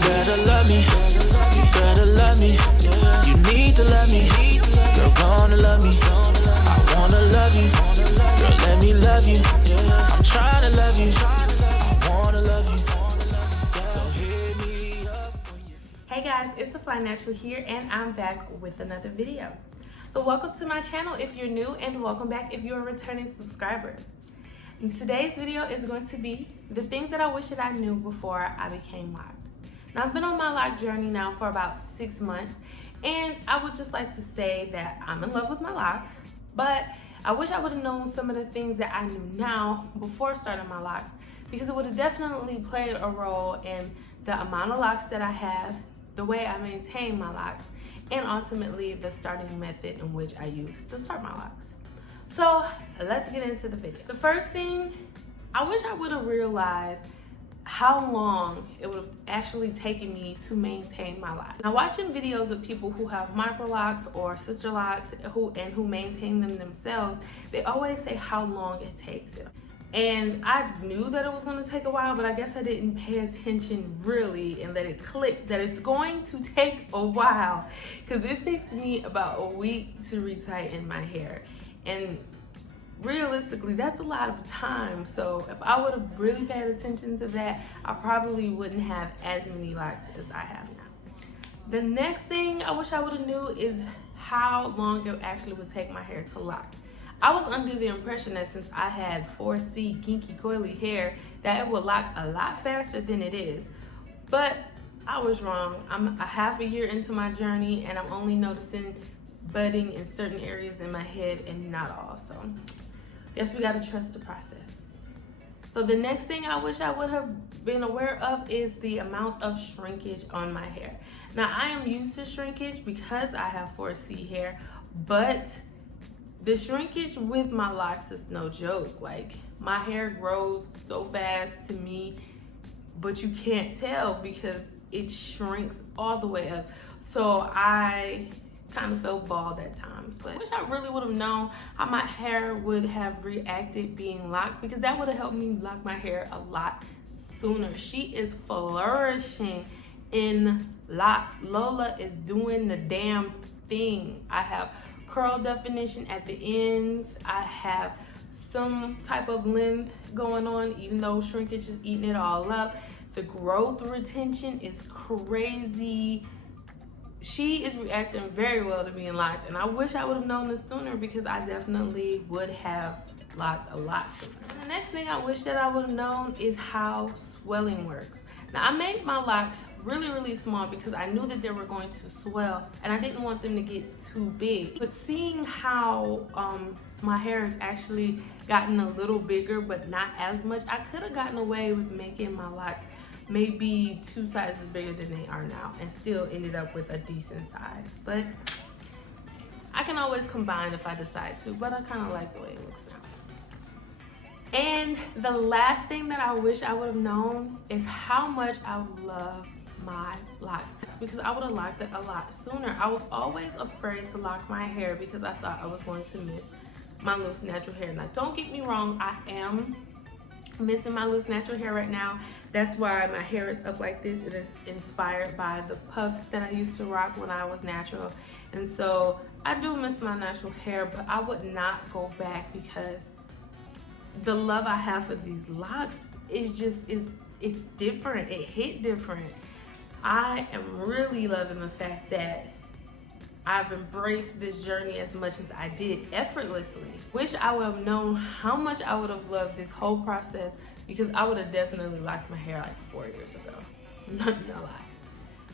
better love me, you better love me. You need to love me, girl, gonna love me. I wanna love you, girl, let me love you. I'm trying to love you, I wanna love you. So hit me up when you feel. Hey guys, it's the Fly Natural here, and I'm back with another video. So welcome to my channel if you're new, and welcome back if you're a returning subscriber. And today's video is going to be the things that I wish that I knew before I became Loc'd. Now, I've been on my Loc'd journey now for about 6 months, and I would just like to say that I'm in love with my locks, but I wish I would have known some of the things that I knew now before starting my locks, because it would have definitely played a role in the amount of locks that I have, the way I maintain my locks, and ultimately the starting method in which I use to start my locks. So let's get into the video. The first thing, I wish I would have realized how long it would have actually taken me to maintain my locks. Now, watching videos of people who have Microlocs or sister locks who maintain them themselves, they always say how long it takes them. And I knew that it was going to take a while, but I guess I didn't pay attention really and let it click that it's going to take a while, because it takes me about a week to retighten my hair. And realistically, that's a lot of time. So if I would have really paid attention to that, I probably wouldn't have as many locks as I have now. The next thing I wish I would have knew is how long it actually would take my hair to lock. I was under the impression that since I had 4C kinky coily hair, that it would lock a lot faster than it is. But I was wrong. I'm a half a year into my journey, and I'm only noticing budding in certain areas in my head and not all. So guess we gotta trust the process. So the next thing I wish I would have been aware of is the amount of shrinkage on my hair. Now, I am used to shrinkage because I have 4C hair, but the shrinkage with my locks is no joke. Like, my hair grows so fast to me, but you can't tell because it shrinks all the way up. So I kind of felt bald at times, but I wish I really would have known how my hair would have reacted being locked, because that would have helped me lock my hair a lot sooner. She is flourishing in locks. Lola is doing the damn thing. I have curl definition at the ends. I have some type of length going on, even though shrinkage is eating it all up. The growth retention is crazy. She is reacting very well to being locked, and I wish I would have known this sooner, because I definitely would have locked a lot sooner. And the next thing I wish that I would have known is how swelling works. Now, I made my locks really small because I knew that they were going to swell, and I didn't want them to get too big. But seeing how my hair has actually gotten a little bigger, but not as much, I could have gotten away with making my locks maybe 2 sizes bigger than they are now and still ended up with a decent size. But I can always combine if I decide to, but I kind of like the way it looks now. And the last thing that I wish I would have known is how much I love my locks, because I would have locked it a lot sooner. I was always afraid to lock my hair because I thought I was going to miss my loose natural hair. Now, don't get me wrong, I am missing my loose natural hair right now. That's why my hair is up like this. It is inspired by the puffs that I used to rock when I was natural, and so I do miss my natural hair, but I would not go back, because the love I have for these locks is just it's different. It hit different. I am really loving the fact that I've embraced this journey as much as I did effortlessly. Wish I would have known how much I would have loved this whole process, because I would have definitely locked my hair like 4 years ago. No lie.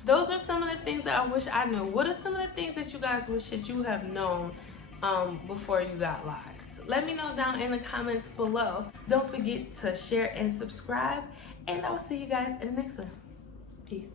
Those are some of the things that I wish I knew. What are some of the things that you guys wish that you have known before you got Loc'd? Let me know down in the comments below. Don't forget to share and subscribe, and I will see you guys in the next one. Peace.